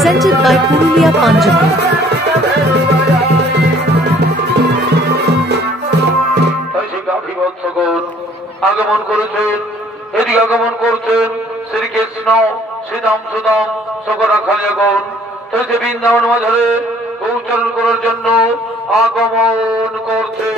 presented by Purulia Panjabi. আগমন করেছেন, এদিকে আগমন করছেন শ্রীকৃষ্ণ শ্রীদাম সুদাম সকরা খালিয়াগণ তৈরি বৃন্দাবন মাঝারে গৌচরণ করার জন্য আগমন করছে।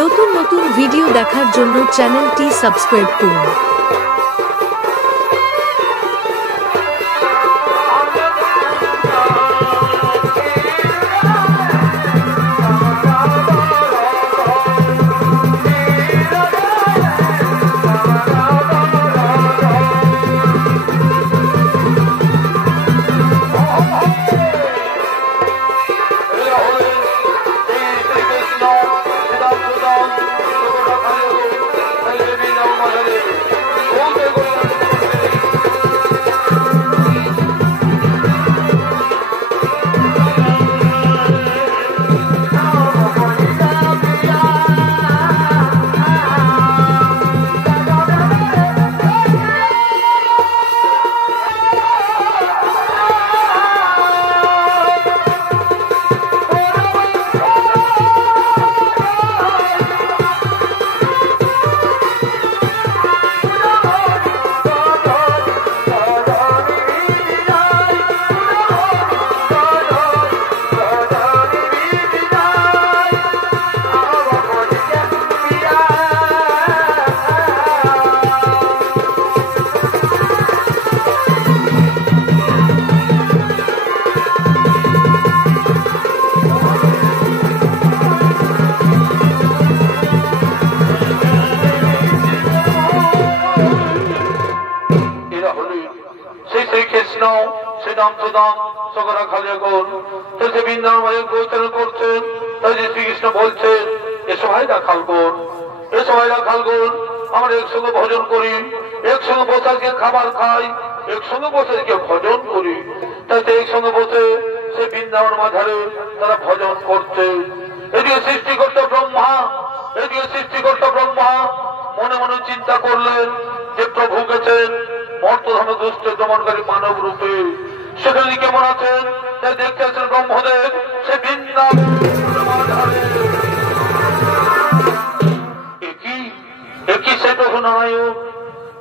নতুন নতুন ভিডিও দেখার জন্য চ্যানেলটি সাবস্ক্রাইব করুন। শ্রীকৃষ্ণ বলছেন এসো ভাইরা খালগণ, এসো ভাইরা খালগণ, আমরা একসঙ্গে ভজন করি, একসঙ্গে বসে আজকে খাবার খাই, একসঙ্গে বসে আজকে ভজন করি। তাতে একসঙ্গে বসে সে বৃন্দাবন মাঝারে তারা ভজন করছে। এদিকে সৃষ্টিকর্তা ব্রহ্মা, এদিকে সৃষ্টিকর্তা ব্রহ্মা মনে মনে চিন্তা করলেন যে প্রভু গেছেন মর্তধামে দুষ্ট দমনকারী মানব রূপে, সেখানে কেমন আছেন তাই দেখতে আছেন ব্রহ্মদেব সে বৃন্দাবন। একই সে প্রভু নারায়ণ,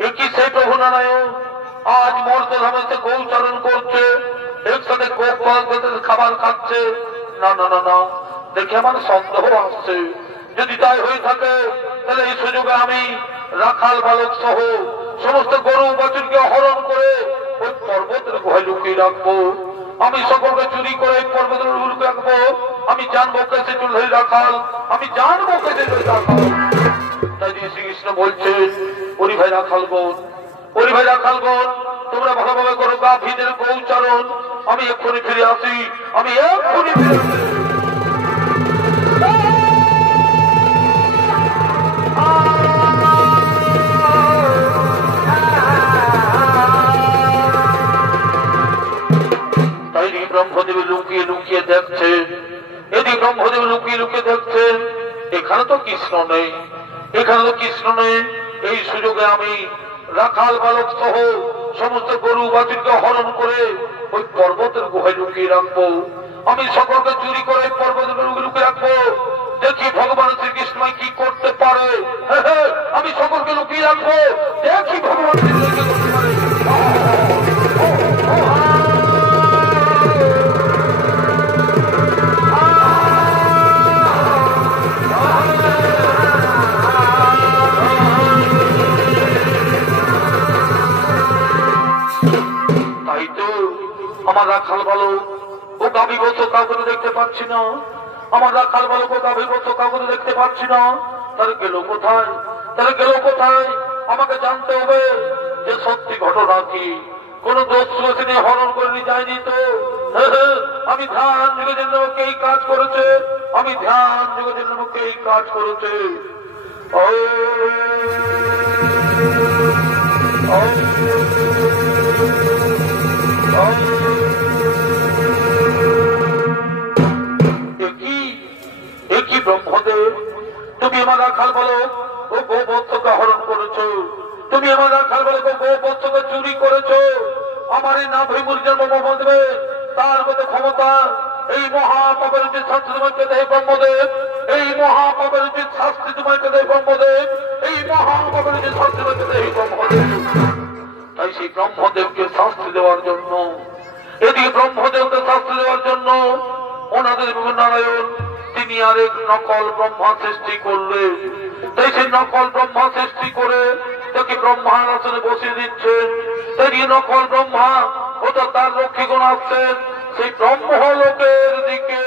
একই সে প্রভু নারায়ণ আজ মর্তধামে সে গৌচরণ করছে, একসাথে খাবার খাচ্ছে। না না না না, দেখে আমার সন্দেহ আসছে। যদি তাই হয়ে থাকে তাহলে এই সুযোগে আমি রাখাল বালক সহ সমস্ত গরু বাছুরকে হরণ করে ওই পর্বতের গুহায় লুকিয়ে রাখবো। আমি সকলকে চুরি করে পর্বতের লুকিয়ে রাখবো। আমি জানবো কেসে চুল রাখাল, আমি জানবো কেসে রাখাল। তাই শ্রীকৃষ্ণ বলছেন ওরি ভাই রাখালগণ, ওরি ভাই রাখালগণ, তোমরা ভালোভাবে করো গাভীদের গৌচারণ। আমি এক্ষুনি ফিরে আসি, আমি এক্ষুনি ফিরে আসি। ব্রহ্মদেব লুকিয়ে লুকিয়ে দেখছেন, এদিকে ব্রহ্মদেব লুকিয়ে লুকিয়ে দেখছেন এখানে তো কৃষ্ণ নেই, এখানে তো কৃষ্ণ নেই। এই সুযোগে আমি রাখাল বালক সহ সমস্ত গরু বাছুরকে হরণ করে ওই পর্বতের গুহায় লুকিয়ে রাখবো। আমি সকলকে চুরি করে পর্বতের লুকিয়ে রাখবো। দেখি ভগবান শ্রীকৃষ্ণ কি করতে পারে। আমি সকলকে লুকিয়ে রাখবো, দেখি ভগবান শ্রীকৃষ্ণ করতে পারে। আমার রাখাল বালক ও গাভীগত কাউকে দেখতে পাচ্ছি না, আমার রাখাল বালক ও গাভীগত কাউকে দেখতে পাচ্ছি না। তার গেল কোথায়, তার গেল কোথায়? আমাকে জানতে হবে যে সত্যি ঘটনা কি। কোন দোষ শ্রেণী হরণ করে নিয়ে যায়নি তো? আমি ধ্যান যুগের নামকে এই কাজ করেছে, আমি ধ্যান যুগের নামকে এই কাজ করেছে। ও আমার রাখার বেলাকে গোবৎসকে চুরি করেছ, আমারই নাভি মূর্জন্ম দেবে, তার মতো ক্ষমতা এই মহাপাপের উচিত শাস্তি তোমাকে দেয় ব্রহ্মদেব, এই মহাপাপের উচিত শাস্তি তোমাকে দেয় ব্রহ্মদেব, এই মহাপাপের উচিত শাস্তি তোমাকে দেয় ব্রহ্মদেব। তাই সেই ব্রহ্মদেবকে শাস্তি দেওয়ার জন্য, এদিকে ব্রহ্মদেবকে শাস্তি দেওয়ার জন্য ওনাদের নারায়ণ তিনি আরেক নকল ব্রহ্মা সৃষ্টি করলেন। তাই সেই নকল ব্রহ্মা সৃষ্টি করে তাকে ব্রহ্মার আসনে বসিয়ে দিচ্ছেন। তাই নকল ব্রহ্মা ওটা তার রক্ষীগণ আসছেন সেই ব্রহ্ম লোকের দিকে।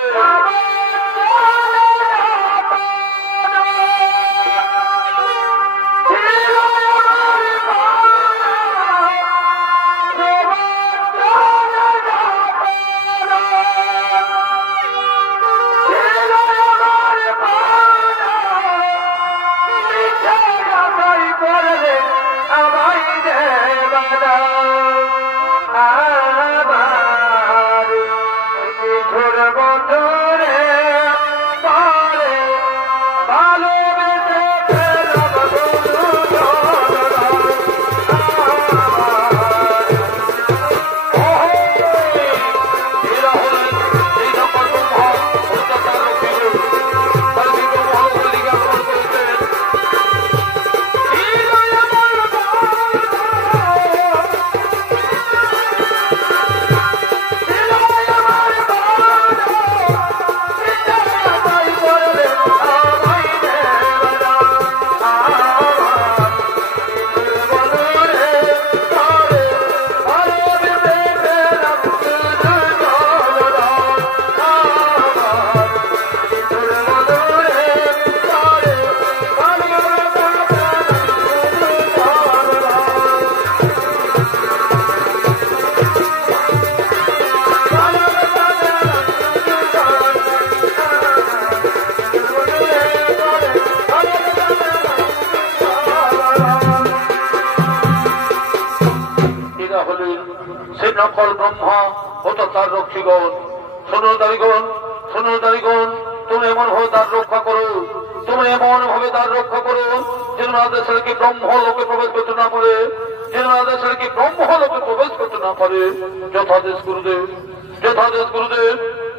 নকল ব্রহ্মা হতো তার রক্ষীগণ। শোনো দারিগণ, শোনো দারিগণ, তুমি এমন ভাবে তার রক্ষা করো, তুমি এমন ভাবে তার রক্ষা করো যেন আদেশকে ব্রহ্ম লোকে প্রবেশ করতে না পারে, যেন আদেশকে ব্রহ্ম লোকে প্রবেশ করতে না পারে। যথাদেশ গুরুদেব, যথাদেশ গুরুদেব,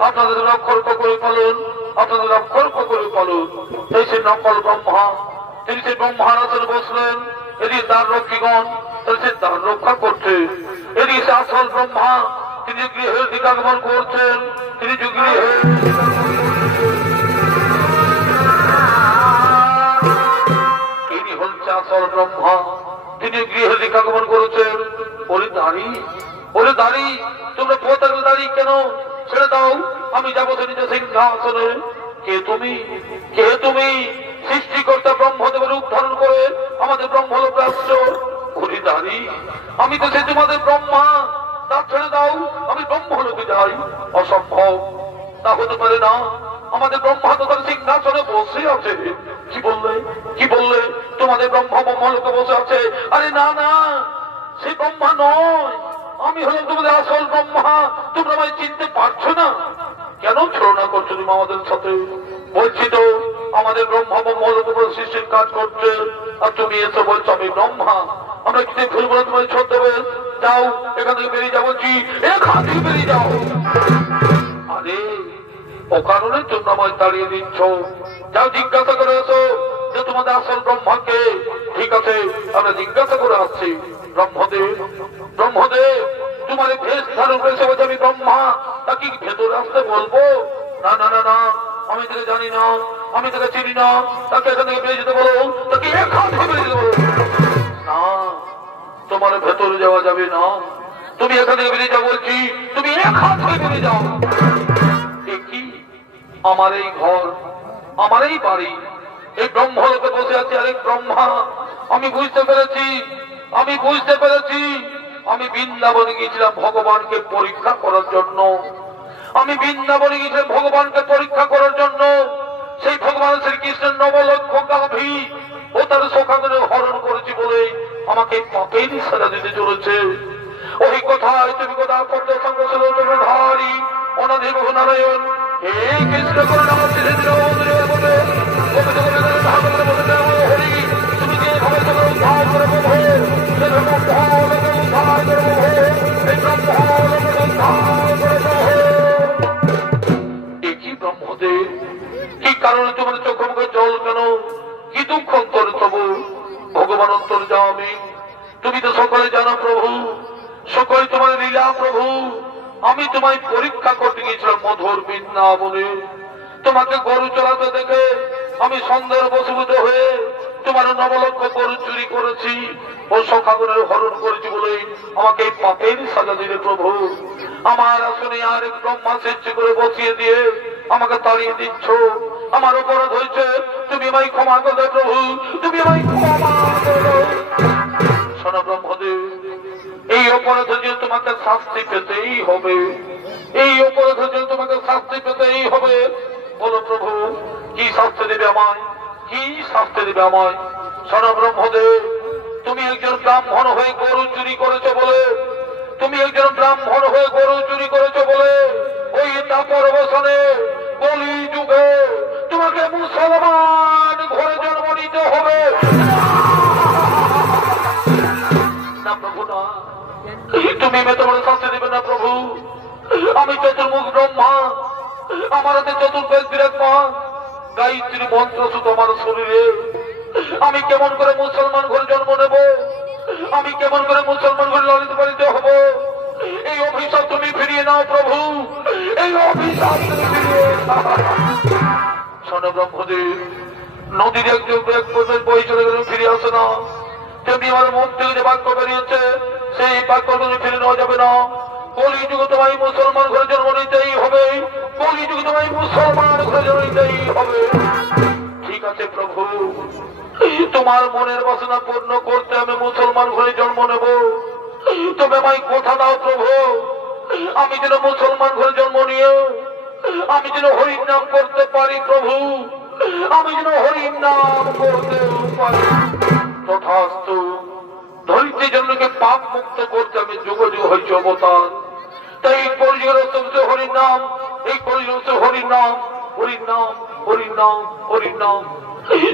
আপনাদের লক্ষ্য করে পালন, আপনাদের লক্ষ্য করে পালন। এই সে নকল ব্রহ্মা, তিনি সে ব্রহ্মার আসনে বসলেন, এদিকে তার রক্ষীগণ সে তার রক্ষা করছে। এদিকে সে আসল ব্রহ্মা, তিনি গৃহের দিকে আগমন করছেন, তিনি গৃহে তিনি হচ্ছে আসল ব্রহ্মা, তিনি গৃহের দিকে আগমন করেছেন। ওরে দাঁড়ি, ওরে দাঁড়ি, তোমরা পোতাকে দাঁড়ি কেন? ছেড়ে দাও, আমি যাবো তো নিজে সিংহাসনে। কে তুমি? কে তুমি? সৃষ্টিকর্তা ব্রহ্মদেবের রূপ ধারণ করে আমাদের ব্রহ্মলোকে আসছো। ওরে দাঁড়ি, আমি তো সে তোমাদের ব্রহ্মা, তা ছেড়ে দাও, আমি ব্রহ্মলোকে যাই। অসম্ভব, তা হতে পারে না, আমাদের ব্রহ্মা তো তার সিংহাসনে বসে আছে। কি বললে? কি বললে? তোমাদের ব্রহ্মা ব্রহ্মলোকে বসে আছে? আরে না না, সে ব্রহ্মা নয়, আমি হলাম তোমাদের আসল ব্রহ্মা। তোমরা আমায় চিনতে পারছো না কেন? ছলনা করছো তুমি আমাদের সাথে। বলছি তো আমাদের ব্রহ্মা ব্রহ্মলোকে সৃষ্টির কাজ করছে, আর তুমি এসে বলছো আমি ব্রহ্মা। আমরা কিছু ভুল বলে তোমায় ছোট দেবে। যাও, এখান থেকে বেরিয়ে যাবো। বলছি এখান থেকে বেরিয়ে যাও। আরে ও কারণে তোমরা আমায় তাড়িয়ে দিচ্ছ। যাও জিজ্ঞাসা করে আসো যে তোমাদের আসল ব্রহ্মাকে। ঠিক আছে, আমরা জিজ্ঞাসা করে আসছি। ব্রহ্মদেব, ব্রহ্মদেব, তোমার ভেষ ধারণ করেছে বলছে আমি ব্রহ্মা, তা কি ভেতরে আসতে বলবো? না না না না, আমি তাকে জানি না, আমি তাকে চিনি না, তাকে এখান থেকে বেরিয়ে যেতে বলো, তাকে এখান থেকে বেরিয়ে যেতে বলো। না, তোমার ভেতরে যাওয়া যাবে না, তুমি এখান থেকে বেরিয়ে যাও। বলছি তুমি এখান থেকে বেরিয়ে যাও। কি আমার এই ঘর, আমার এই বাড়ি, এই ব্রহ্মলোকে বসে আছে আরেক ব্রহ্মা। আমি বুঝতে পেরেছি, আমি বুঝতে পেরেছি। আমি বৃন্দাবনে গিয়েছিলাম ভগবানকে পরীক্ষা করার জন্য, আমি বৃন্দাবনে গিয়েছিলাম ভগবানকে পরীক্ষা করার জন্য। সেই ভগবান শ্রীকৃষ্ণের নবলক্ষ গাভী ও তার সখাগণে হরণ করেছি বলে আমাকে পাপের সাজা দিতে চলেছে। ওই কথায় তুমি কথা করতে সংঘারী অনাদেব নারায়ণ হে কৃষ্ণ করুণা ধীরে ধীরে বলে হরি তুমি যে ভাবে উদ্ধার করে প্রভু, সে ব্রহ্মলোকে উদ্ধার করে প্রভু, এই ব্রহ্মলোকে উদ্ধার করে প্রভু। কি ব্রহ্মদেব, কি কারণে তোমার চোখ মুখে জল কেন, কি দুঃখ অন্তরে তবু? ভগবান অন্তর্যামী, তুমি তো সকলে জানো প্রভু, সকলে তোমার লীলা প্রভু। আমি তোমায় পরীক্ষা করতে গিয়েছিলাম মধুর বৃন্দাবনে, তোমাকে গরু চড়াতে দেখে আমি সন্দেহের বশীভূত হয়ে তোমার নবলক্ষ গরু চুরি করেছি ও সখাগণের হরণ করেছি বলে আমাকে এই পাপের সাজা দিলে প্রভু। আমার আসনে আর এক ব্রহ্মা সৃষ্টি করে বসিয়ে দিয়ে আমাকে তাড়িয়ে দিচ্ছ। আমার অপরাধ হয়েছে, তুমি আমায় ক্ষমা করে প্রভু, তুমি আমায় ক্ষমা করো। শোনো ব্রহ্মদেব, এই অপরাধের জন্য তোমাকে শাস্তি পেতেই হবে, এই অপরাধের জন্য তোমাকে শাস্তি পেতেই হবে। বলো প্রভু, কি শাস্তি দেবে আমায়, কি শাস্তি দেবে আমায়? শোনো ব্রহ্মদেব, তুমি একজন ব্রাহ্মণ হয়ে গরু চুরি করেছো বলে, তুমি একজন ব্রাহ্মণ হয়ে গরু চুরি করেছো বলে ওই তাপর বসনে কলি যুগে তোমাকে মুসলমান ঘরে জন্ম নিতে হবে। না প্রভু না, তুমি তোমার শাস্তি দেবে না প্রভু। আমি চতুর্মুখ ব্রহ্মা, আমার হাতে চতুর্বেদ বিরাজমা, গায়ত্রী মন্ত্র শুধু আমার শরীরে। আমি কেমন করে মুসলমান ঘরে জন্ম নেব, আমি কেমন করে মুসলমান ঘরে লালিত পালিত হব? এই অভিশাপ তুমি ফিরিয়ে নাও প্রভু, এই অভিশাপ তুমি ফিরিয়ে নাও। শোনো ব্রহ্মদেব, নদীর একজন বই চলে গেলে ফিরে আসে না, তেমনি আমার মন থেকে যে বাক্য বেরিয়েছে সেই বাক্য তুমি ফিরে নেওয়া যাবে না। কলিযুগে তোমায় মুসলমান ঘরে জন্ম নিতেই হবে, কলিযুগে তোমায় মুসলমান ঘরে জন্ম নিতেই হবে। ঠিক আছে প্রভু, তোমার মনের বাসনা পূর্ণ করতে আমি মুসলমান ঘরে জন্ম নেব। তবে আমায় কথা দাও প্রভু, আমি যেন মুসলমান ঘরে জন্ম নিয়ে আমি যেন হরির নাম করতে পারি প্রভু, আমি যেন হরির নাম করতে পারি। তথাস্তু। ধরিত্রী জন্যকে পাপ মুক্ত করতে আমি যুগ যুগ হয়েছি অবতার। তাই এই কলিযুগের অস্তিত্ব হরির নাম, এই কলিযুগ হরির নাম, হরির নাম, হরির নাম, হরির নাম।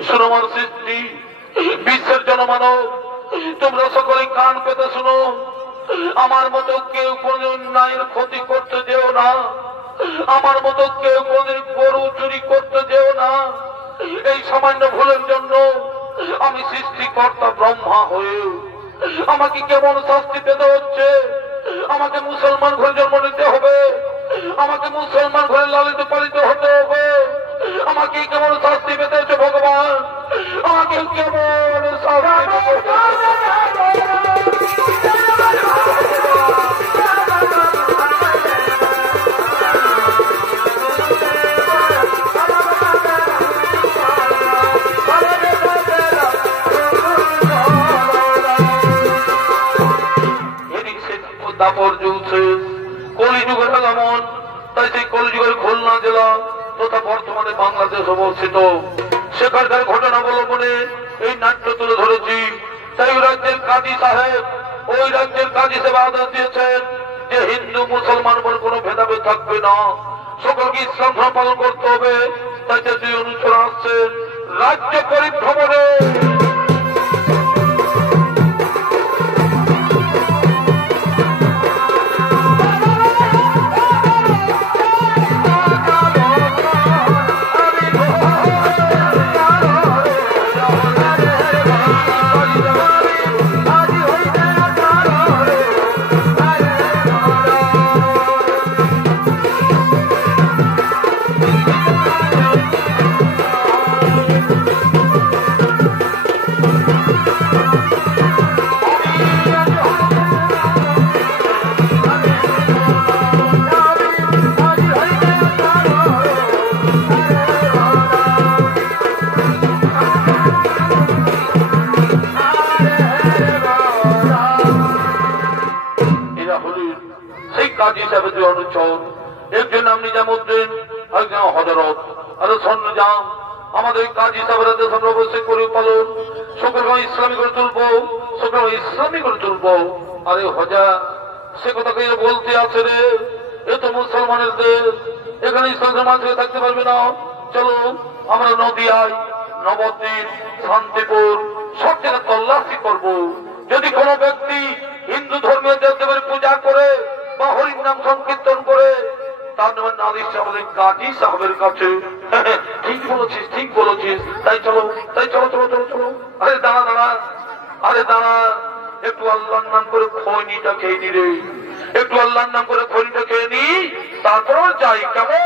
শুনমার সৃষ্টি, বিশ্বের জনমানব, তোমরা সকলে কান পেতে শুনো। আমার মতো কেউ কোন অন্যায়ের ক্ষতি করতে যেও না, আমার মতো কেউ কোনদিন গরু চুরি করতে যেও না। এই সামান্য ভুলের জন্য আমি সৃষ্টিকর্তা ব্রহ্মা হয়ে আমাকে কেমন শাস্তি পেতে হচ্ছে? আমাকে মুসলমান ঘরে জন্ম নিতে হবে, আমাকে মুসলমান ঘরে লালিত পালিত হতে হবে। আমাকে কেমন শাস্তি পেতে হচ্ছে ভগবান, আমাকে কেমন শাস্তি পেতে দাপর জ্বলছে কলিযুগের আগমন। তাই সেই কলিযুগের খুলনা জেলা তথা বর্তমানে বাংলাদেশ অবস্থিত, সেখানকার ঘটনা অবলম্বনে এই নাট্য তুলে ধরেছি। তাই ওই রাজ্যের কাজী সাহেব, ওই রাজ্যের কাজী সাহেব আদেশ দিয়েছেন যে হিন্দু মুসলমান বলে কোনো ভেদাভেদ থাকবে না, সকলকে ইসলাম ধর্ম পালন করতে হবে। তাই দুই অনুচর আসছেন রাজ্য পরিভ্রমণে। একজন নাম নিজামুদ্দিন, একজন হযরত আর সন্ন্যাম। আমাদের কাজী সাহেবের দেশ আমরা অবশ্যই করে পালন, সকলকে ইসলামী করে তুলবো, সকলকে ইসলামী করে তুলবো। আরে হজা, সে কথাকে বলতে আছে রে, এ তো মুসলমানের দেশ, এখানে ইসলামের মানুষ থাকতে পারবে না। চলো আমরা নদিয়ায়, নবদ্বীপ, শান্তিপুর, সব জায়গায় তল্লাশি করবো। যদি কোনো ব্যক্তি হিন্দু ধর্মীয় দেবদেবের পূজা করে বা হরির নাম সংকীর্তন করে, তার নামে নালিশ আমাদের কাজী সাহেবের কাছে। ঠিক বলেছিস, ঠিক বলেছিস, তাই চলো, তাই চলো চলো চলো চলো। আরে দাঁড়া দাঁড়া, আরে দাঁড়া, একটু আল্লাহর নাম করে খৈনিটা খেয়ে নি রে, একটু আল্লাহর নাম করে খৈনিটা খেয়ে নি, তারপর যাই। কেমন?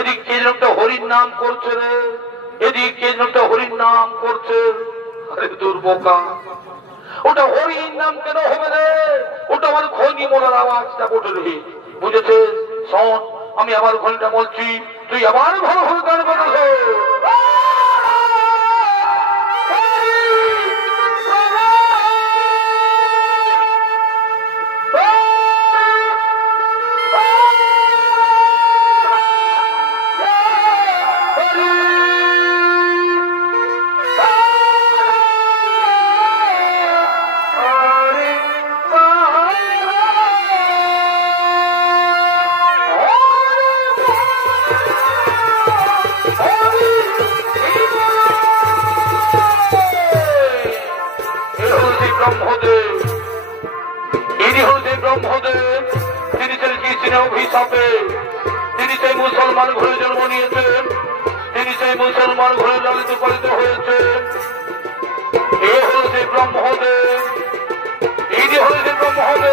এদিক কে জনটা হরির নাম করছে রে, এদিক কে জনটা হরির নাম করছে। আরে দুর্বোকা, ওটা হরির নাম কেন হবে রে? ওটা আমার খনি মলার আওয়াজটা বটে রে, বুঝেছে? শোন, আমি আবার খনিটা বলছি, তুই আবার ভালো ভালো গান বাজাস। অভিশাপে তিনি সেই মুসলমান ঘরে জন্ম নিয়েছেন, তিনি সেই মুসলমান ঘরে লালিত পালিত হয়েছেন। এ হল সেই ব্রহ্মদেব, ইনি হল সেই ব্রহ্মদেব।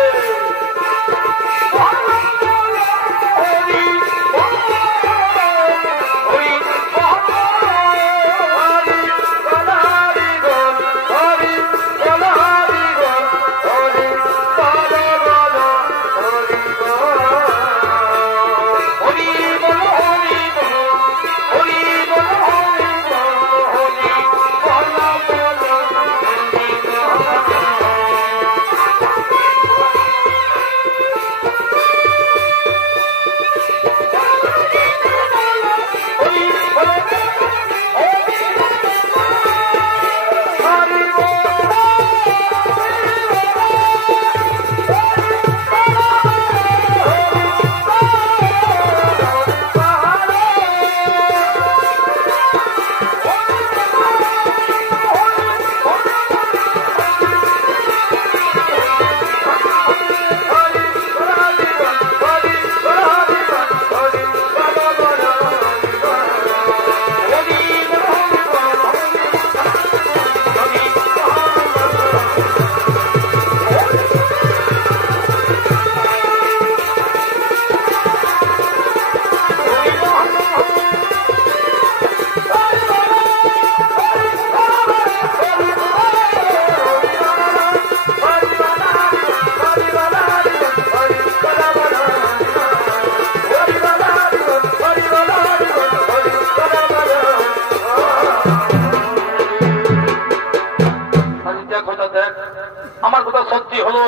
আমার কথা সত্যি হলো,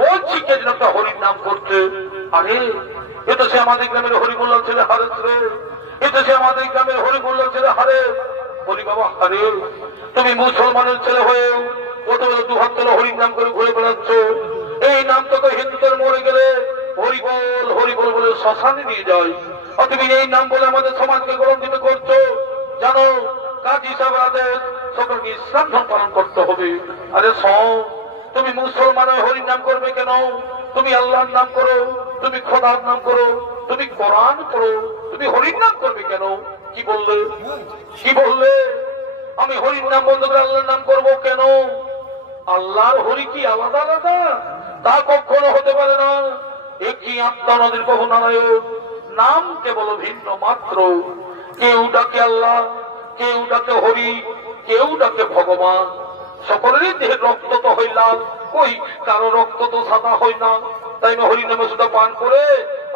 বলছি কে যেন একটা হরির নাম করছে। আরে এ তো সে আমাদের গ্রামের হরিমোল্লার ছেলে হারেস রে, এ তো সে আমাদের গ্রামের হরিমোল্লার ছেলে হারেস। বলি বাবা হারে, তুমি মুসলমানের ছেলে হয়েও কত বড় দুহাত তোলা হরির নাম করে ঘুরে বেড়াচ্ছ। এই নাম তোকে হিন্দুদের মরে গেলে হরিবল হরিবল বলে শ্মশানে নিয়ে যায়, আর তুমি এই নাম বলে আমাদের সমাজকে গরঞ্জিত করছো। জানো কাজী সাহেব আদেশ, সকলকে ইসলাম ধর্ম পালন করতে হবে। আরে তুমি মুসলমান হরির নাম করবে কেন? তুমি আল্লাহর নাম করো, তুমি খোদার নাম করো, তুমি কোরআন করো, তুমি হরির নাম করবে কেন? কি বললে, কি বললে? আমি হরির নাম বন্ধ করে আল্লাহর নাম করবো কেন? আল্লাহর হরি কি আলাদা আলাদা? তা কখনো হতে পারে না। একই আত্মা নদীর বহু নারায়ণ, নাম কেবল ভিন্ন মাত্র। কেউ ডাকে আল্লাহ, কেউ ডাকে হরি, কেউ ডাকে ভগবান। সকলেরই দেহের রক্ত তো হইলাম, কই কারো রক্ত তো সাদা হয় না। তাই আমি হরি নামে সুদা পান করে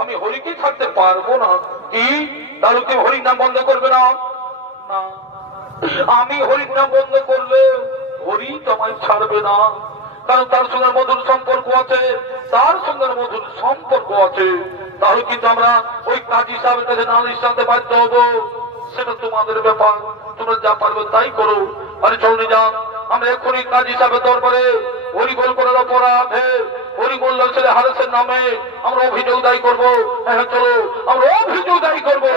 আমি হরিকে ছাড়তে পারবো না। কি তাহলে কেউ হরির নাম বন্ধ করবে না? না, আমি হরির নাম বন্ধ করলে হরি তোমায় ছাড়বে না, কারণ তার সঙ্গে মধুর সম্পর্ক আছে, তার সঙ্গে মধুর সম্পর্ক আছে। তাহলে কিন্তু আমরা ওই কাজী সাহেবের কাছে নালিশ জানতে বাধ্য হবো। সেটা তোমাদের ব্যাপার, তোমরা যা পারবে তাই করো। আরে চল যান, আমরা এক্ষুনি কাজী সাহেবের দরবারে হরিবোল করার অপরাধে হরিবোল্লার ছেলে হারেসের নামে আমরা অভিযোগ দায়ী করবো। হ্যাঁ চলো, আমরা অভিযোগ দায়ী করবো।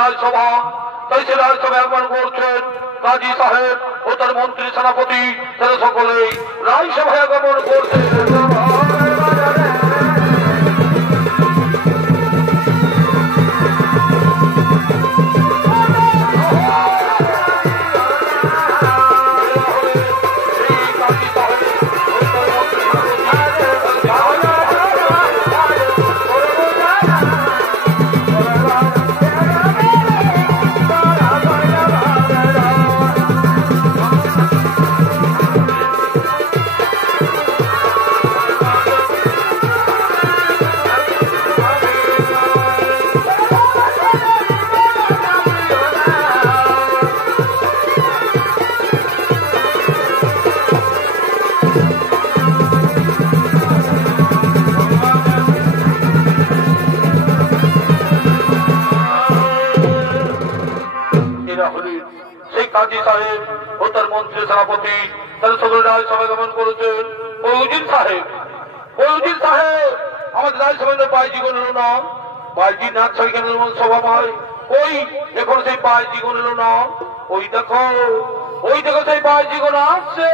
রাজসভা, তাই সে রাজসভা আগমন করছেন কাজী সাহেব ও তার মন্ত্রী সেনাপতি, তারা সকলেই রাজসভায় আগমন করছেন। কাজী সাহেব ও তার মন্ত্রী সেনাপতি তারা সকল রাজসভায় গমন করেছেন। ওই সাহেব আমাদের রাজসভায় বাইজি গণ না, বাইজি নাচ কেন সভা পায়। ওই এখন সেই বাইজি গণ না, ওই দেখো সেই বাইজি গণ আসছে।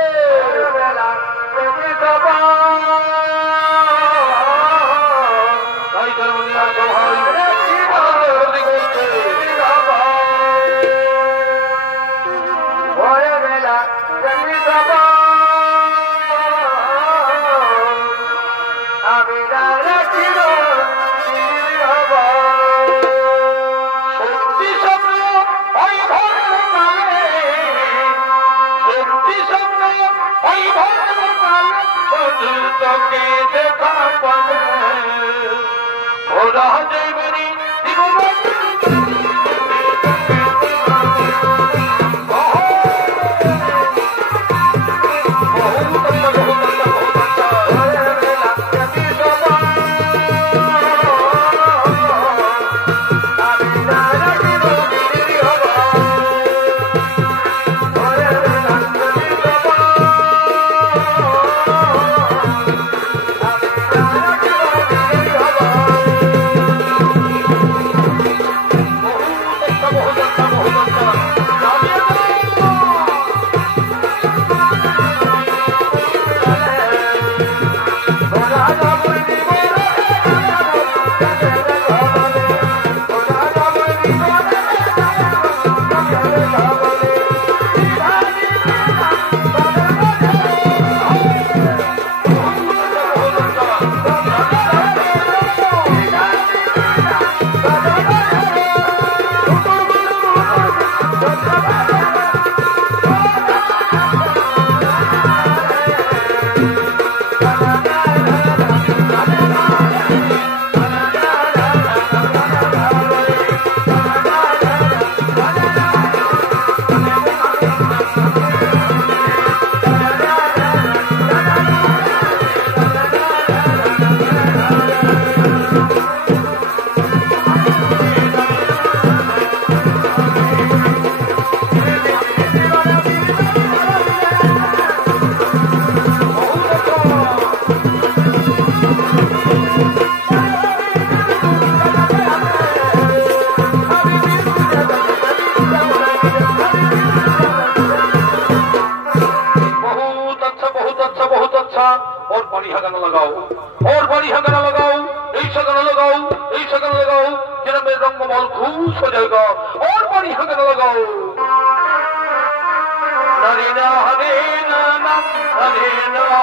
कमल खुश हो जाएगा और पानी हकने लगाओ। हरे नाम हरे नाम हरे नाम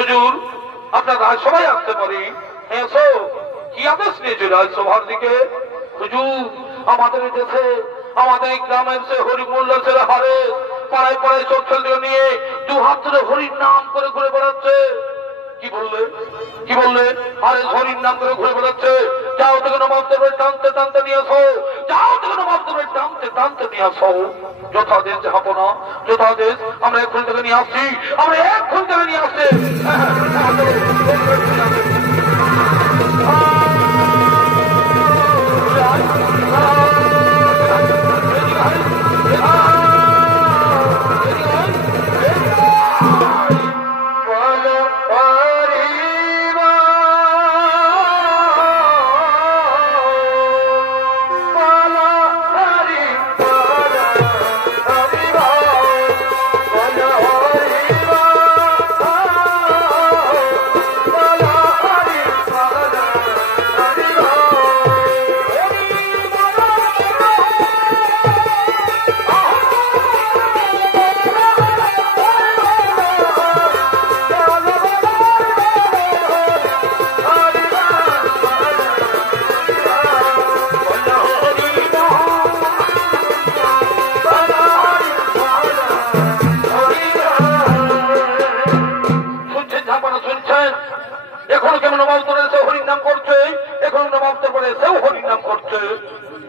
হুজুর আপনারা সবাই আসতে পারি। এসো কি আদেশ নিয়ে চলে আসছো সবার দিকে। হুজুর আমাদের দেশে আমাদের গ্রামের সে হরি মোল্লা ছেলে হারে পাড়ায় পাড়ায় চোখ ছেলে নিয়ে দু হাত ধরে হরির নাম করে ঘুরে বেড়াচ্ছে। কি বললে কি বললে? আরে হরির নাম করে ঘুরে বেড়াচ্ছে। যাও থেকে নবাব দেবের টানতে টানতে নিয়ে আসো, যাও থেকে নবাব দেবের টানতে টানতে নিয়ে আসো। যথাদেশ যাবো না যথাদেশ আমরা এক্ষুনি থেকে নিয়ে আসছি, আমরা এক্ষুনি থেকে নিয়ে আসছি।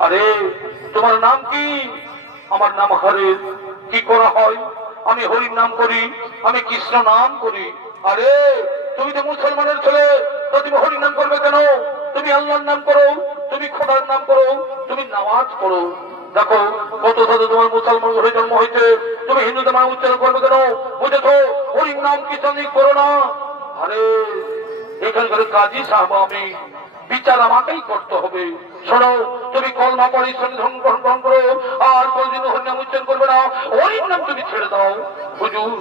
আরে তোমার নাম কি? আমার নাম হরে। কি করা হয়? আমি হরির নাম করি, আমি কৃষ্ণ নাম করি। আরে তুমি তো মুসলমানের ছেলে, তো তুমি হরির নাম করবে কেন? তুমি আল্লাহর নাম করো, তুমি খোদার নাম করো, তুমি নামাজ পড়ো। দেখো কত সাথে তোমার মুসলমান হয়ে জন্ম হয়েছে, তুমি হিন্দু নাম উচ্চারণ করবে কেন? বুঝেছো? হরির নাম কৃষ্ণ করো না। আরে এখানকার কাজী সাহেব আমি, বিচার আমাকেই করতে হবে। শোনো তুমি কলমা পড়ে ইসলাম গ্রহণ করো আর কোনদিন হরির নাম উচ্চারণ করবে না। হরির নাম তুমি ছেড়ে দাও। হুজুর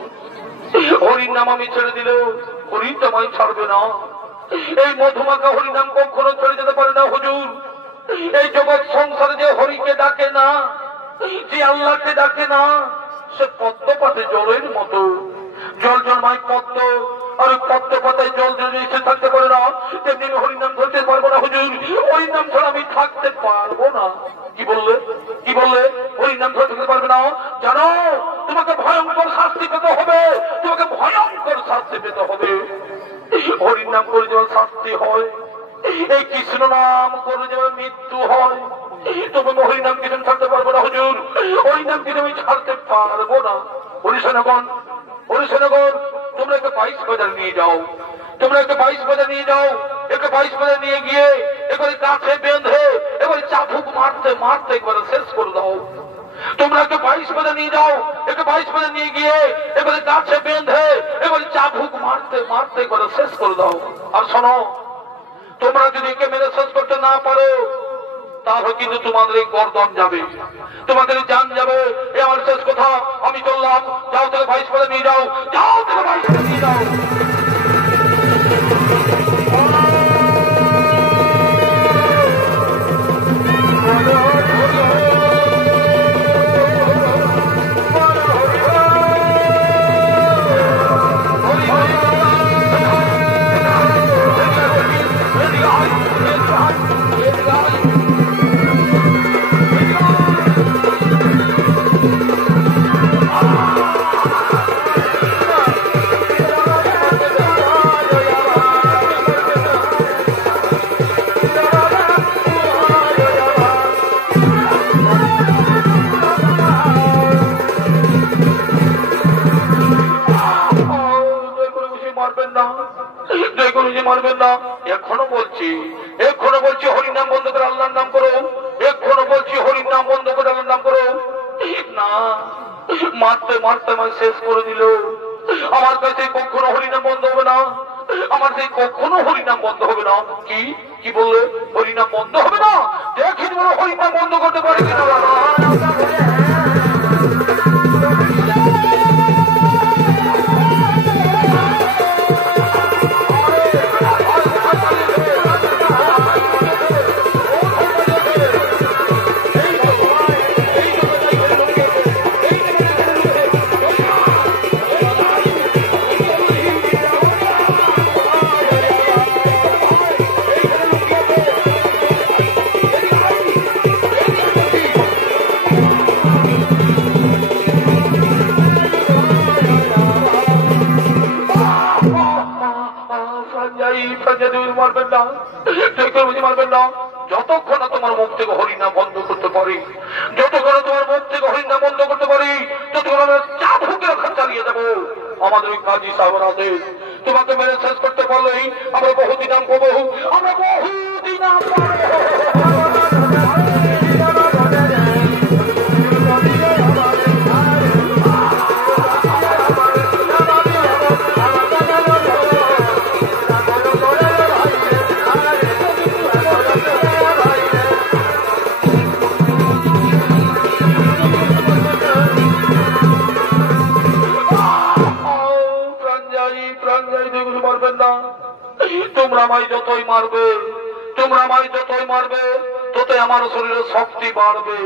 হরির নাম আমি ছেড়ে দিলেও হরি তোমায় ছাড়বে না। এই মধুমাখা হরি নাম কখনো ছেড়ে যেতে পারে না। হুজুর এই জগৎ সংসারে যে হরিকে ডাকে না, যে আল্লাহকে ডাকে না, সে পদ্ম পাতে জলের মতো। জল জন্মায় পদ্ম, আর পদ্ম পাতায় জল যদি এসে থাকতে পারে না, তেমনি আমি হরিনাম ধরতে পারবো না। হুজুর হরিনাম ছাড়া আমি থাকতে পারবো না। কি বললে কি বললে? হরিনাম ধরে থাকতে পারবে না? জানো তোমাকে ভয়ঙ্কর শাস্তি পেতে হবে, তোমাকে ভয়ঙ্কর শাস্তি পেতে হবে। হরির নাম করে যেমন শাস্তি হয়, এই কৃষ্ণ নাম করে যেমন মৃত্যু হয়, তোমাকে হরিনাম কি তুমি ছাড়তে পারবো না। হুজুর হরিনাম কি তুমি ছাড়তে পারবো না। হরিসেনগণ হরিসেনগণ তোমরা একটা 22 বাজার নিয়ে যাও, তোমরা একটা 22 বাজার নিয়ে যাও। একটা 22 বাজার নিয়ে গিয়ে এবারে কাছে বেঁধে এবারে চাপুক মারতে মারতে একবারে শেষ করে দাও। তোমরা একটা 22 বাজার নিয়ে যাও, একটা 22 বাজার নিয়ে গিয়ে এবারে কাছে বেঁধে এবারে চাপুক মারতে মারতে একবারে শেষ করে দাও। আর শোনো, তোমরা যদি একে মেরে শেষ করতে না পারো তাহলে কিন্তু তোমাদের এই গর্দন যাবে, তোমাদের জান যাবে। এ আমার শেষ কথা, আমি চললাম। যাও থেকে 22 বাজার নিয়ে যাও, যাও থেকে 22 বাজার নিয়ে যাও। বুঝবেন না? এখনো বলছি হরির নাম বন্ধ করে আল্লাহর নাম করো। এখনো বলছি হরির নাম বন্ধ করে আল্লাহর নাম করো। না, মারতে মারতে আমায় শেষ করে দিল। আমার কাছে কখনো হরিনাম বন্ধ হবে না, আমার সেই কখনো হরিনাম বন্ধ হবে না। কি কি বললে? হরিনাম বন্ধ হবে না? দেখেন বলো হরিনাম বন্ধ করতে পারে কিনা। মারবেন না, মারবেন না। যতক্ষণ তোমার মুখ থেকে হরিনাম বন্ধ করতে পারি, যতক্ষণ তোমার মুখ থেকে হরিনাম বন্ধ করতে পারি, ততক্ষণ আমরা চাবুকে রক্ষা চালিয়ে যাবো। আমাদের ওই কাজী সাহেবের আদেশ, তোমাকে মেরে শেষ করতে পারলেই আমরা বহুদিন নাম পাবো, আমরা বহুদিন নাম পাবো। তোমরা আমায় যতই মারবে, তোমরা আমায় যতই মারবে, ততই আমার শরীরে শক্তি বাড়বে।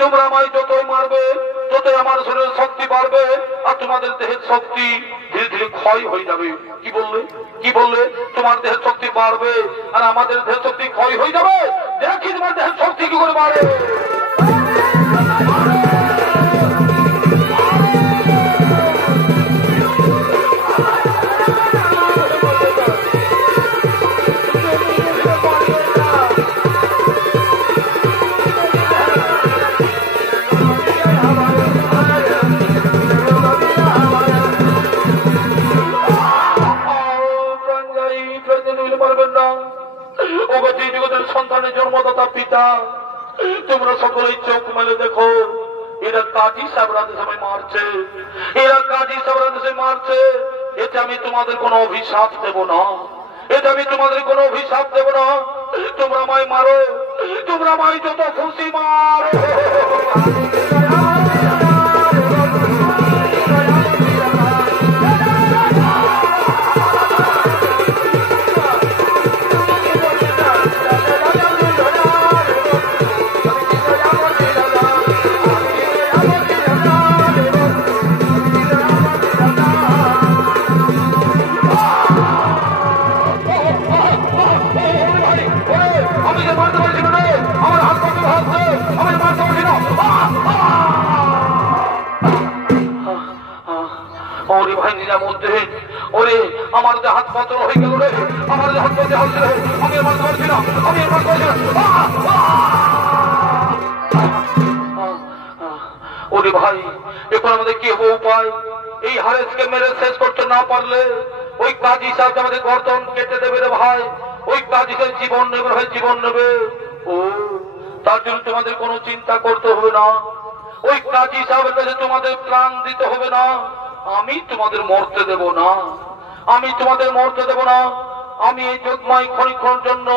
তোমরা আমায় যতই মারবে, ততই আমার শরীরে শক্তি বাড়বে, আর তোমাদের দেহের শক্তি ধীরে ধীরে ক্ষয় হয়ে যাবে। কি বললে? কি বললে? তোমার দেহের শক্তি বাড়বে আর আমাদের দেহের শক্তি ক্ষয় হয়ে যাবে। দেখি তোমার দেহের শক্তি কি করে বাড়ে। সন্তানের জন্মদাতা পিতা, তোমরা সকলেই চোখ মেলে দেখো, এরা কাজী সাহেবরা দেশে মারছে, এরা কাজী সাহেবরা দেশে মারছে। এটা আমি তোমাদের কোনো অভিশাপ দেব না, এটা আমি তোমাদের কোনো অভিশাপ দেব না। তোমরা আমায় মারো, তোমরা আমায় যত খুশি মারো। ওরে ভাই নিজামুদ্দিন, ওরে আমার যে হাত পাথর হয়ে গেল রে, আমার যে হাত পাথর হচ্ছে, আমি আর মারতে পারছি না, আমি আর মারতে পারছি না। ওরে ভাই, এখন আমাদের কি হবে উপায়? এই হারেসকে মেরে শেষ করতে না পারলে ওই কাজী সাহেব আমাদের গর্দন কেটে দেবে রে ভাই। ওই কাজী সাহেব জীবন নেবে ভাই, জীবন নেবে। ও, তার জন্য তোমাদের কোনো চিন্তা করতে হবে না। ওই কাজী সাহেবের কাছে তোমাদের প্রাণ দিতে হবে না। আমি তোমাদের মরতে দেব না, আমি তোমাদের মরতে দেব না। আমি এই যুগমাই ক্ষণিক্ষণের জন্য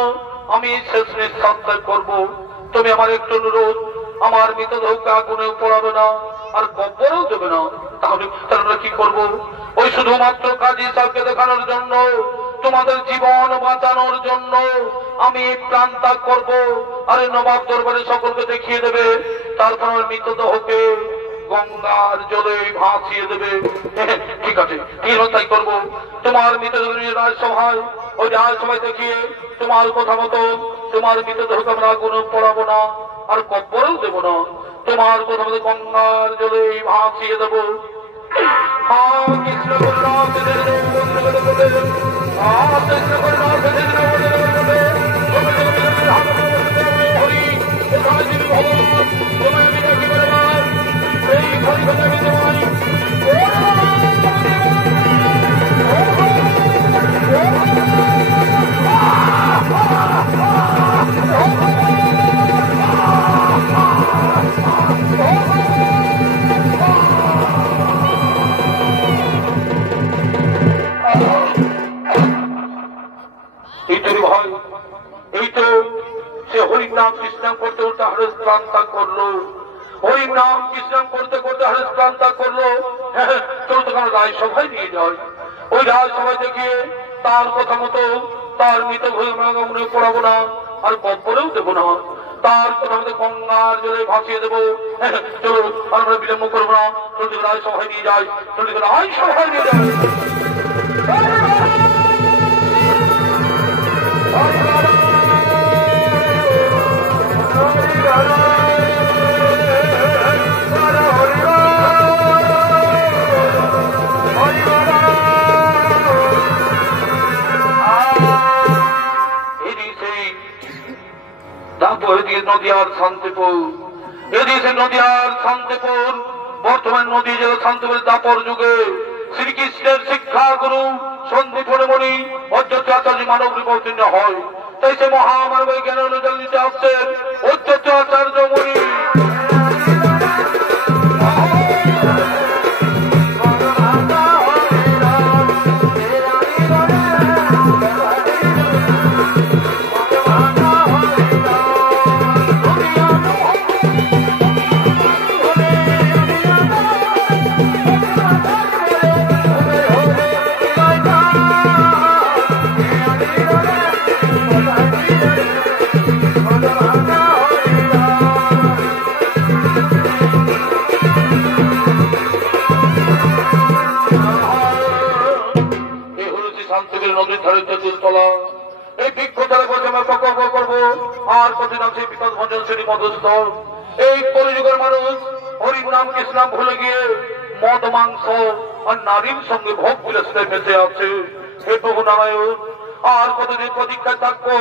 আমি শেষ নিঃশ্বাস ত্যাগ করবো। তুমি আমার একটু অনুরোধ, আমার মৃতদেহকে আগুনে পোড়াবে না আর কবরেও দেবে না। তাহলে আমরা কি করবো? ওই শুধুমাত্র কাজী সাহেবকে দেখানোর জন্য, তোমাদের জীবন বাঁচানোর জন্য আমি প্রাণ ত্যাগ করবো। আরে নবাব দরবারে সকলকে দেখিয়ে দেবে, তারপর মৃতদেহকে গঙ্গার জলে ভাসিয়ে দেবে। ঠিক আছে, ঠিক তাই করবো। তোমার মৃতদেহ রাজসভায়, ওই রাজসভায় দেখিয়ে তোমার কথা মতো তোমার মৃতদেহকে আমরা আগুনে পোড়াবো না আর কবরেও দেবো না। তোমার কথা মতো গঙ্গার জলে ভাসিয়ে দেবো। হ্যাঁ, কৃষ্ণ করুণাথ এই এই তো ভাই, এই তো সে হরির নাম কৃষ্ণ করতে করতে হারেস প্রাণ ত্যাগ করলো, হরির নাম কৃষ্ণ করতে করতে হারেস প্রাণ ত্যাগ করলো। হ্যাঁ, চলো তখন রাজসভায় নিয়ে যায়। ওই রাজসভায় দেখিয়ে তার কথা মতো তার মৃত মনে পড়াবো না, আর কব্বরেও দেবো না, তার কথা মতো গঙ্গার জলে ভাসিয়ে দেবো। চলো আমরা বিলম্ব করবো না, চলো রাজসভায় নিয়ে যাই, চলো রাজসভায় নিয়ে যাই। নদিয়ার শান্তিপুর, এদিকে নদিয়ার শান্তিপুর, বর্তমান নদী জেলা শান্তিপুর দাপর যুগে শ্রীকৃষ্ণের শিক্ষা গুরু সন্দীপ মণি অযোধ্যা আচার্য মানব রূপে অবতীর্ণ হয়। তাই সে মহামানব জ্ঞান অনুযায়ী নিতে আসছেন অযোধ্যা আচার্য মণি। নদীর ধারে চতুর্থলা এই বৃক্ষ দ্বারা বসে আমরা প্রকল্প করবো, আর কঠিন আছে বিকাশ ভঞ্জন শ্রেণী মধুস্থল। এই কলিযুগের মানুষ হরির নাম কৃষ্ণ নাম ভুলে গিয়ে মদ মাংস আর নারীর সঙ্গে ভোগ বিলাসিতায় বেঁচে আছে। হে প্রভু নারায়ণ, আর কতদিন প্রতীক্ষায় থাকবো?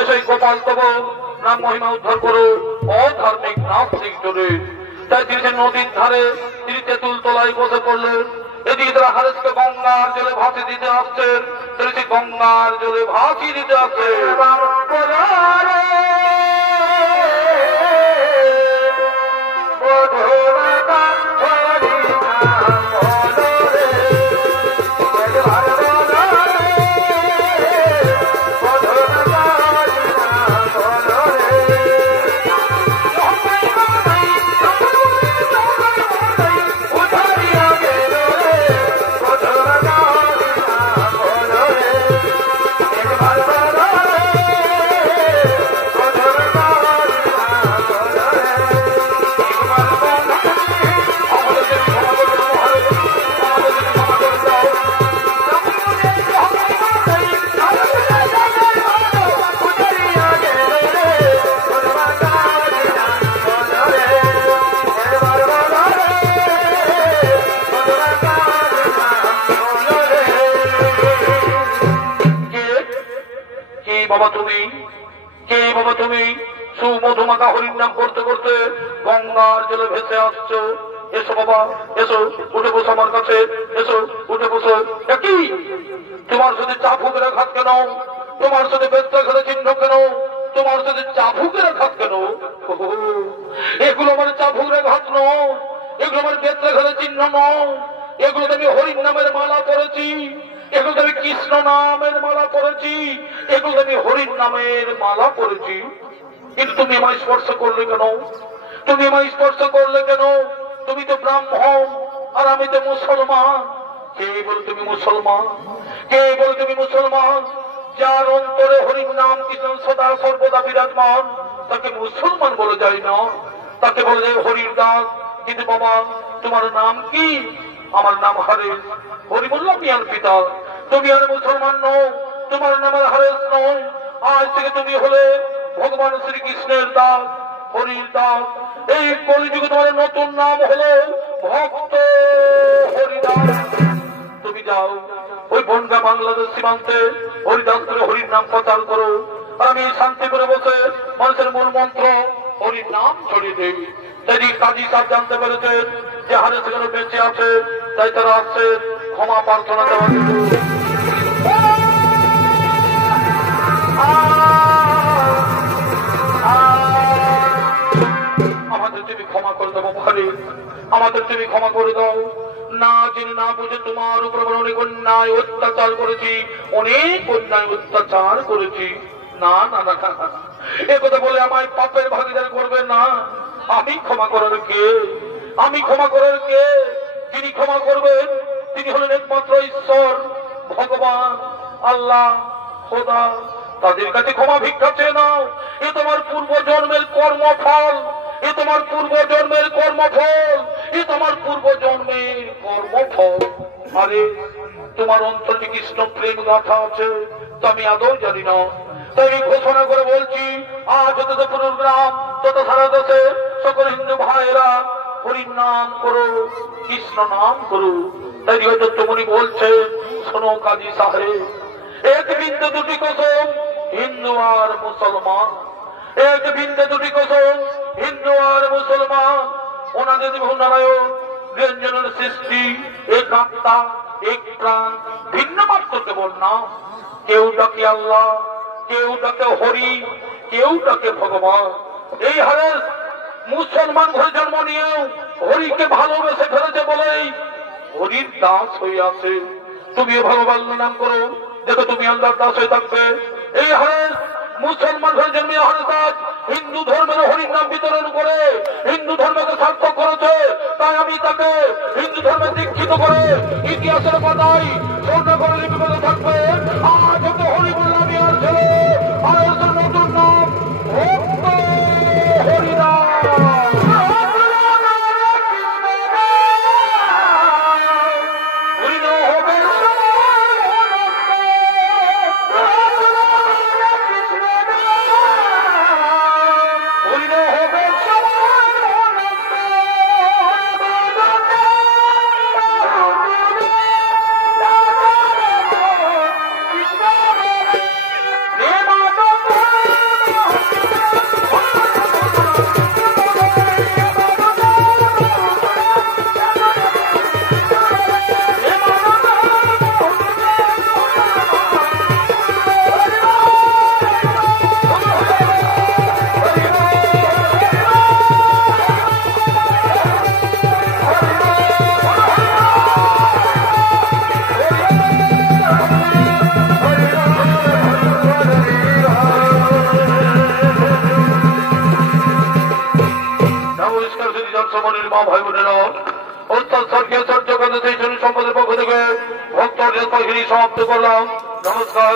এসে গোপাল তব নাম মহিমা উদ্ধার করো অধার্মিক নাস্তিক জনে। তাই তিনি নদীর ধারে তিনি তেঁতুল তলায় বসে পড়লেন। এদিকে তারা হারেসকে গঙ্গার জলে ভাসিয়ে দিতে আসছেন, তিনি গঙ্গার জলে ভাসিয়ে দিতে আসছেন। বাবা তুমি কে? বাবা তুমি সুমধুমাখা হরির নাম করতে করতে গঙ্গার জলে ভেসে আসছো। এসো বাবা, এসো, উঠে বসো আমার কাছে, এসো উঠে বসো। কি তোমার সাথে চাপুকের আঘাত কেন? তোমার সাথে বেত্রাঘাতে চিহ্ন কেন? তোমার সাথে চাপুকের আঘাত কেন? এগুলো আমার চাপুকের আঘাত নয়, এগুলো আমার বেত্রাঘাতে চিহ্ন নয়, এগুলো আমি হরির নামের মালা পড়েছি, এগুলো আমি কৃষ্ণ নামের মালা পড়েছি, এগুলো আমি হরির নামের মালা পড়েছি। কিন্তু তুমি আমায় স্পর্শ করলে কেন? তুমি আমায় স্পর্শ করলে কেন? তুমি তো ব্রাহ্মণ আর আমি তো মুসলমান। কে বল তুমি মুসলমান? কে বল তুমি মুসলমান? যার অন্তরে হরির নাম কৃষ্ণ সদা সর্বদা বিরাজমান তাকে মুসলমান বলে যায় না, তাকে বলে যায় হরির দাস। কিন্তু বাবা তোমার নাম কি? আমার নাম হারেস। হরি বললাম মিয়ার পিতা, তুমি আর মুসলমান নও, তোমার নাম হারেস নয়। আজ থেকে তুমি হলে ভগবান শ্রীকৃষ্ণের দাস, হরির দাস। এই কলিযুগে তোমার নতুন নাম হলো ভক্ত হরিদাস। তুমি যাও ওই বনগা বাংলাদেশ সীমান্তে হরিদাস করে হরির নাম প্রচার করো, আর আমি শান্তি করে বসে মানুষের মূল মন্ত্র হরির নাম ছড়িয়ে দেই। তাই কাজী সাহেব জানতে পেরেছেন যে হারে সেখানে বেঁচে আছে, তাই তারা আসছে ক্ষমা প্রার্থনা দেওয়ার জন্য। আমাদের তুমি ক্ষমা করে দেবো ভালো, আমাদের তুমি ক্ষমা করে দাও। না জেনে না বুঝে তোমার উপর অনেক অন্যায় অত্যাচার করেছি, অনেক অন্যায় অত্যাচার করেছি। না না না, এ কথা বলে আমায় পাপের ভাগীদার করবে না। আমি ক্ষমা করার কে? আমি ক্ষমা করার কে? যিনি ক্ষমা করবেন তিনি হলেন একমাত্র ঈশ্বর, ভগবান, আল্লাহ, খোদা। তাদের কাছে ক্ষমা ভিক্ষা চেয়ে নাও। এ তোমার পূর্ব জন্মের কর্মফল, এ তোমার পূর্ব জন্মের কর্মফল, এ তোমার পূর্ব জন্মের কর্মফল। আরে তোমার অন্তরে কৃষ্ণ প্রেম গাথা আছে তো আমি আদৌ জানি না। তাই ঘোষণা করে বলছি, আজ যত পুরোগ্রাম তত সারা দেশে সকল হিন্দু ভাইয়েরা হরির নাম করো, কৃষ্ণ নাম করো। তাই দত্তমণি বলছে, শোনো কাজী সাহেব, এক বিন্দু দুটি কোসম হিন্দু আর মুসলমান, এক বিন্দু দুটি কোসম হিন্দু আর মুসলমান। ওনাদের নারায়ণ ব্যঞ্জনের সৃষ্টি, এক আত্মা, এক প্রাণ, ভিন্ন মাত্র কেবল নাম। কেউ ডাকে আল্লাহ, কেউ ডাকে হরি, কেউ ডাকে ভগবান। এই হারে মুসলমান ঘরে জন্ম নিয়েও হরিকে ভালোবেসে ফেলেছে বলেই হরির দাস হয়ে আছে। তুমিও ভগবান নাম করো, দেখো তুমি আল্লাহর দাস হয়ে থাকবে। এই হারে মুসলমান ঘরে জন্মে হরিদাস হিন্দু ধর্মের হরির নাম বিতরণ করে হিন্দু ধর্মকে সার্থক করেছে। তাই আমি তাকে হিন্দু ধর্মে দীক্ষিত করে ইতিহাসের পাতায় স্বর্ণ করে লিপিবদ্ধ থাকবে। আজ যত হরি বললাম আর ছেলে আর নতুন নাম ভক্ত হরিনাম। ভাই বোনেরা, অত্যাচার সম্পদের পক্ষ থেকে ভক্ত সমাপ্ত করলাম। নমস্কার।